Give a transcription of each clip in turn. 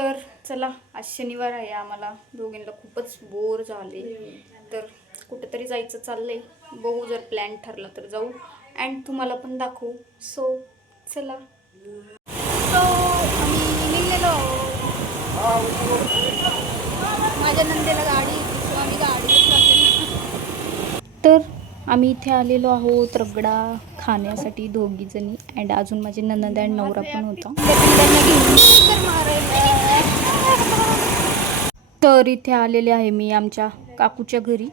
तर चला आज शनिवार आहे आम्हाला दोघींना खूपच बोर झाले. तर कुठंतरी जायचं चाललंय. बघू जर प्लॅन ठरला तर जाऊ. अँड तुम्हाला पण दाखवू. सो चला. सो आम्ही निघलेलो. माझ्या नंदेला गाडी आम्ही गाडी. तर आम्ही इथे आलेलो आहोत रगडा खाण्यासाठी दोघीजणी अँड अजून माझे ननद अँड नवरा पण होता. तर इथे आलेले आहे मी आमच्या काकूच्या घरी.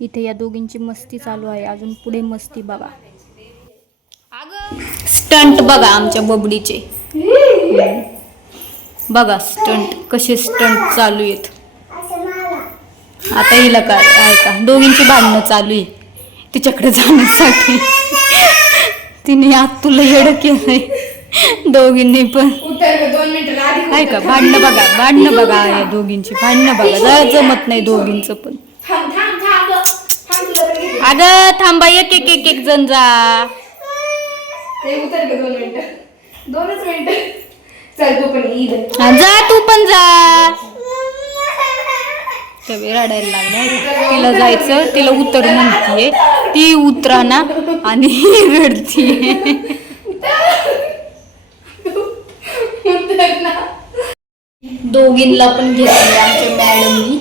इथे या दोघींची मस्ती चालू आहे. अजून पुढे मस्ती बघा. स्टंट बघा आमच्या बबडीचे. बघा स्टंट कसे स्टंट चालू आहेत. आता हिला काय आहे का दोघींची भांडणं चालू आहे. तिच्याकडे जाण्यासाठी. तिने आत तुला येडं केलंय. दोघींनी पण. आहे का? भांडणं बघा भांडणं बघा या दोघींची भांडणं बघा. जरा जमत नाही दोघींचं पण. अगं थांबा एक एक एक एक जण जा. दोनच मिनिट. चल तू पण ईद जा तू पण जा. त्या वेळ रडायला लागल्या. तिला जायचं तिला उतर म्हणतीये. ती उतरा ना आणि रडतीये. दोघींना पण घेतले आमच्या मॅडमनी.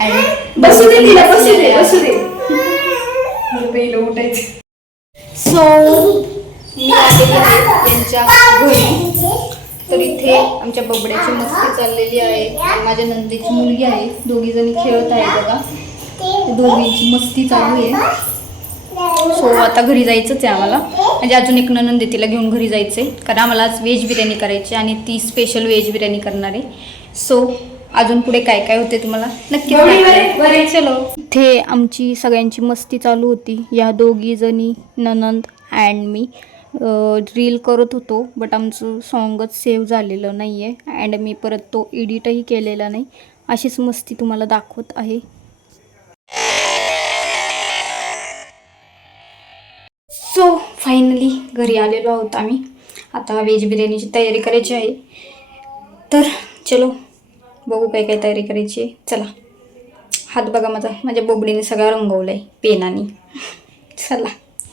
आणि बसू दे तिला बसू दे बसू दे. उठायचं. सो मी आलेली आहे यांच्या घरी. तर इथे आमच्या बबड्याची मस्ती चाललेली आहे. माझ्या नंदीची मुलगी आहे. दोघी जणी खेळत आहे बघा. दोघींची मस्ती चालू आहे. सो आता घरी जायचंच आहे आम्हाला. म्हणजे अजून एक ननंद तिला घेऊन घरी जायचं आहे कारण आम्हाला आज व्हेज बिर्याणी करायची आणि ती स्पेशल व्हेज बिर्याणी करणार आहे. सो अजून पुढे काय काय होते तुम्हाला? नक्की बरे चलो. इथे आमची सगळ्यांची मस्ती चालू होती. या दोघी जणी ननंद अँड मी. रील करत होतो बट आमचं सॉन्गच सेव्ह झालेलं नाही आहे अँड मी परत तो एडिटही केलेला नाही. अशीच मस्ती तुम्हाला दाखवत आहे. सो फायनली घरी आलेलो आहोत आम्ही. आता व्हेज बिर्याणीची तयारी करायची आहे. तर चलो बघू काय काय तयारी करायची आहे. चला. हात बघा माझा. माझ्या बोबडीने सगळा आहे पेनाने. चला.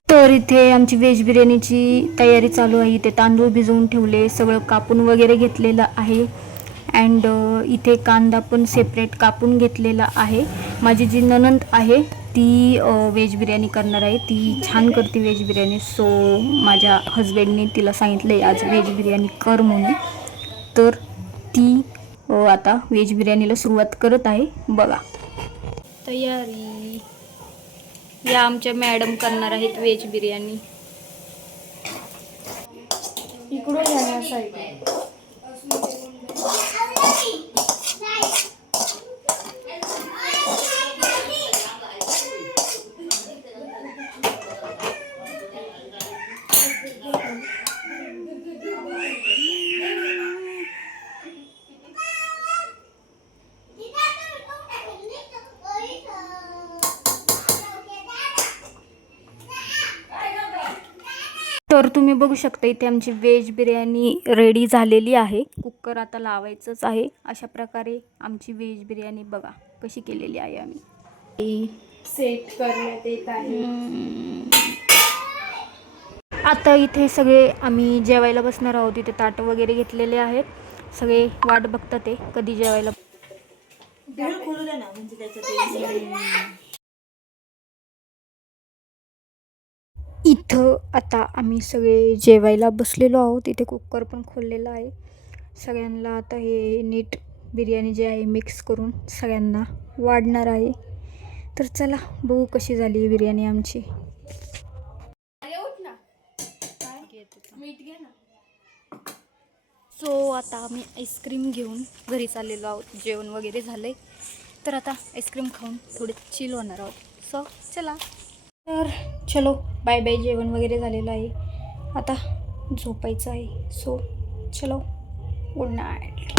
तर इथे आमची व्हेज बिर्याणीची तयारी चालू आहे. इथे तांदूळ भिजवून ठेवले सगळं कापून वगैरे घेतलेलं आहे. अँड इथे कांदा पण सेपरेट कापून घेतलेला आहे. माझी जी ननंद आहे ती व्हेज बिर्याणी करणार आहे. ती छान करते व्हेज बिर्याणी. सो माझ्या हजबंडने तिला सांगितलं आहे आज व्हेज बिर्याणी कर म्हणून. तर ती आता व्हेज बिर्याणीला सुरुवात करत आहे. बघा. तयारी. या आमच्या मॅडम करणार आहेत व्हेज बिर्याणी. इकडून तर तुम्ही बघू शकता इथे आमची व्हेज बिर्याणी रेडी झालेली आहे. कुकर आता लावायचंच आहे. अशा प्रकारे आमची व्हेज बिर्याणी बघा कशी केलेली आहे आम्ही. सेट करण्यात येत आहे. आता इथे सगळे आम्ही जेवायला बसणार आहोत. इथे ताटं वगैरे घेतलेले आहेत. सगळे वाट बघतात ते कधी जेवायला. इथं आता आम्ही सगळे जेवायला बसलेलो आहोत. इथे कुकर पण खोललेला आहे. सगळ्यांना आता हे नीट बिर्याणी जे आहे मिक्स करून सगळ्यांना वाढणार आहे. तर चला बघू कशी झाली बिर्याणी आमची. सो आता आम्ही आईस्क्रीम घेऊन घरी चाललेलो आहोत. जेवण वगैरे झालं आहे तर आता आईस्क्रीम खाऊन थोडे चिल होणार आहोत. सो चला. तर चलो बाय बाय जेवण वगैरे झालेलं आहे. आता झोपायचं आहे. सो चलो गुड नाईट